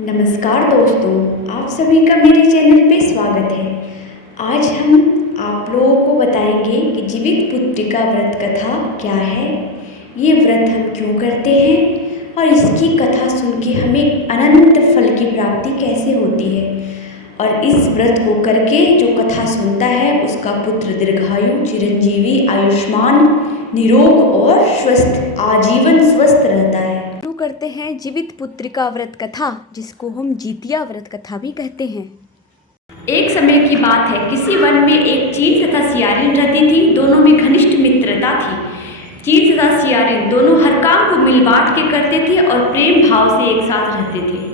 नमस्कार दोस्तों, आप सभी का मेरे चैनल पे स्वागत है। आज हम आप लोगों को बताएंगे कि जीवित पुत्रिका व्रत कथा क्या है, ये व्रत हम क्यों करते हैं और इसकी कथा सुन के हमें अनंत फल की प्राप्ति कैसे होती है। और इस व्रत को करके जो कथा सुनता है उसका पुत्र दीर्घायु, चिरंजीवी, आयुष्मान, निरोग और स्वस्थ, आजीवन स्वस्थ रहता है। शुरू करते हैं जीवित पुत्रिका व्रत कथा, जिसको हम जितिया व्रत कथा भी कहते हैं। एक समय की बात है, किसी वन में एक चील तथा सियारिन रहती थी। दोनों में घनिष्ठ मित्रता थी। चील तथा सियारिन दोनों हर काम को मिल बांट के करते थे और प्रेम भाव से एक साथ रहते थे।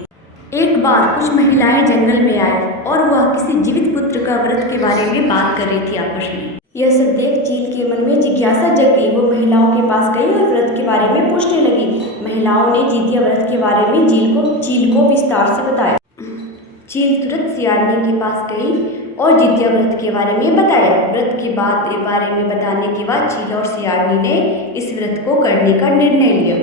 एक बार कुछ महिलाएं जंगल में आई और वह किसी जीवित पुत्र का व्रत के बारे में बात कर रही थी आपस में। यह सब देख चील के मन में जिज्ञासा जग गई। वो महिलाओं के पास गई और व्रत के बारे में पूछने लगी। महिलाओं ने जितिया व्रत के बारे में चील को विस्तार से बताया। चील तुरंत सियारनी के पास गई और जितिया व्रत के बारे में बताया। व्रत के बारे में बताने के बाद चील और सियारनी ने इस व्रत को करने का निर्णय लिया।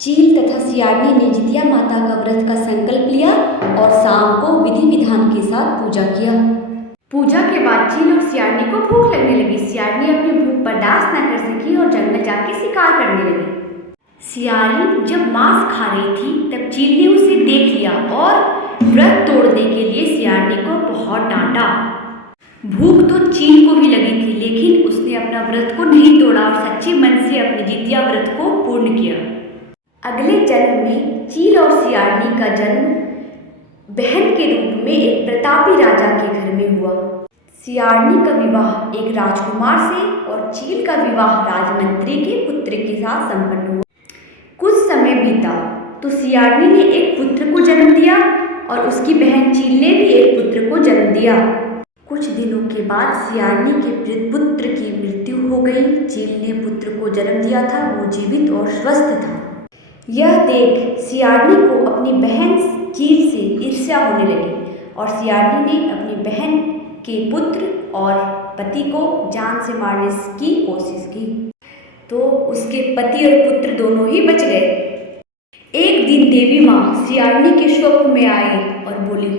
चील तथा सियारनी ने जितिया माता का व्रत का संकल्प लिया और शाम को विधि विधान के साथ पूजा किया। पूजा के बाद चील और सियारनी को भूख लगने लगी। सियारनी अपनी भूख बर्दाश्त न कर सकी और जंगल जाके शिकार करने लगी। सियारनी जब मांस खा रही थी तब चील ने उसे देख लिया और व्रत तोड़ने के लिए सियारनी को बहुत डांटा। भूख तो चील को भी लगी थी, लेकिन उसने अपना व्रत को नहीं तोड़ा और सच्चे मन से अपने जितिया व्रत को पूर्ण किया। अगले जन्म में चील और सियारनी का जन्म बहन के रूप में एक प्रतापी राजा के घर में हुआ। सियारनी का विवाह एक राजकुमार से और चील का विवाह राजमंत्री के पुत्र के साथ संपन्न हुआ। कुछ समय बीता तो सियारनी ने एक पुत्र को जन्म दिया और उसकी बहन चील ने भी एक पुत्र को जन्म दिया। कुछ दिनों के बाद सियारनी के पुत्र की मृत्यु हो गई। चील ने पुत्र को जन्म दिया था, वो जीवित और स्वस्थ था। यह देख सियारनी को अपनी बहन चील से ईर्ष्या होने लगी और सियारनी ने अपनी बहन के पुत्र और पति को जान से मारने की कोशिश की, तो उसके पति और पुत्र दोनों ही बच गए। एक दिन देवी माँ सियारनी के स्वप्न में आई और बोली,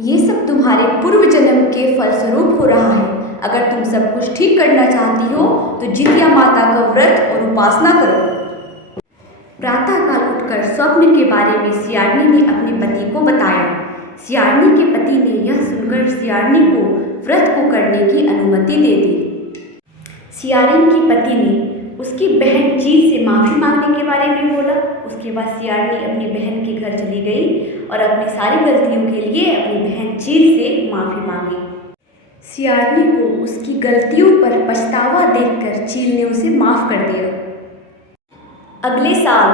ये सब तुम्हारे पूर्व जन्म के फलस्वरूप हो रहा है। अगर तुम सब कुछ ठीक करना चाहती हो तो जितिया माता का व्रत और उपासना करो। प्रातःकाल उठकर स्वप्न के बारे में सियारनी ने अपने पति को बताया। सियारनी के पति ने यह सुनकर सियारनी को व्रत को करने की अनुमति दे दी। सियारनी के पति ने उसकी बहन चील से माफ़ी मांगने के बारे में बोला। उसके बाद सियारनी अपनी बहन के घर चली गई और अपनी सारी गलतियों के लिए अपनी बहन चील से माफ़ी मांगी। सियारनी को उसकी गलतियों पर पछतावा देखकर चील ने उसे माफ़ कर दिया। अगले साल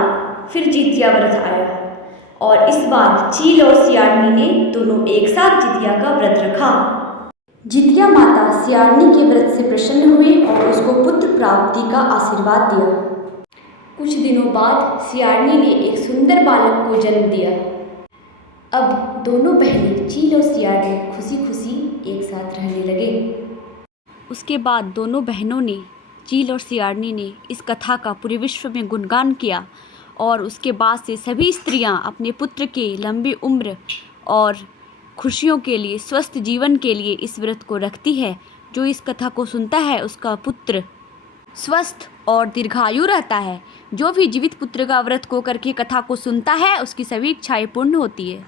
फिर जितिया व्रत आया और इस बार चील और सियारनी ने दोनों एक साथ जितिया का व्रत रखा। जितिया माता सियारनी के व्रत से प्रसन्न हुई और उसको पुत्र प्राप्ति का आशीर्वाद दिया। कुछ दिनों बाद सियारनी ने एक सुंदर बालक को जन्म दिया। अब दोनों बहनें चील और सियारनी खुशी खुशी एक साथ रहने लगे। उसके बाद दोनों बहनों ने, चील और सियारनी ने, इस कथा का पूरे विश्व में गुणगान किया और उसके बाद से सभी स्त्रियां अपने पुत्र के लंबी उम्र और खुशियों के लिए, स्वस्थ जीवन के लिए इस व्रत को रखती है। जो इस कथा को सुनता है उसका पुत्र स्वस्थ और दीर्घायु रहता है। जो भी जीवित पुत्र का व्रत को करके कथा को सुनता है उसकी सभी इच्छाएं पूर्ण होती है।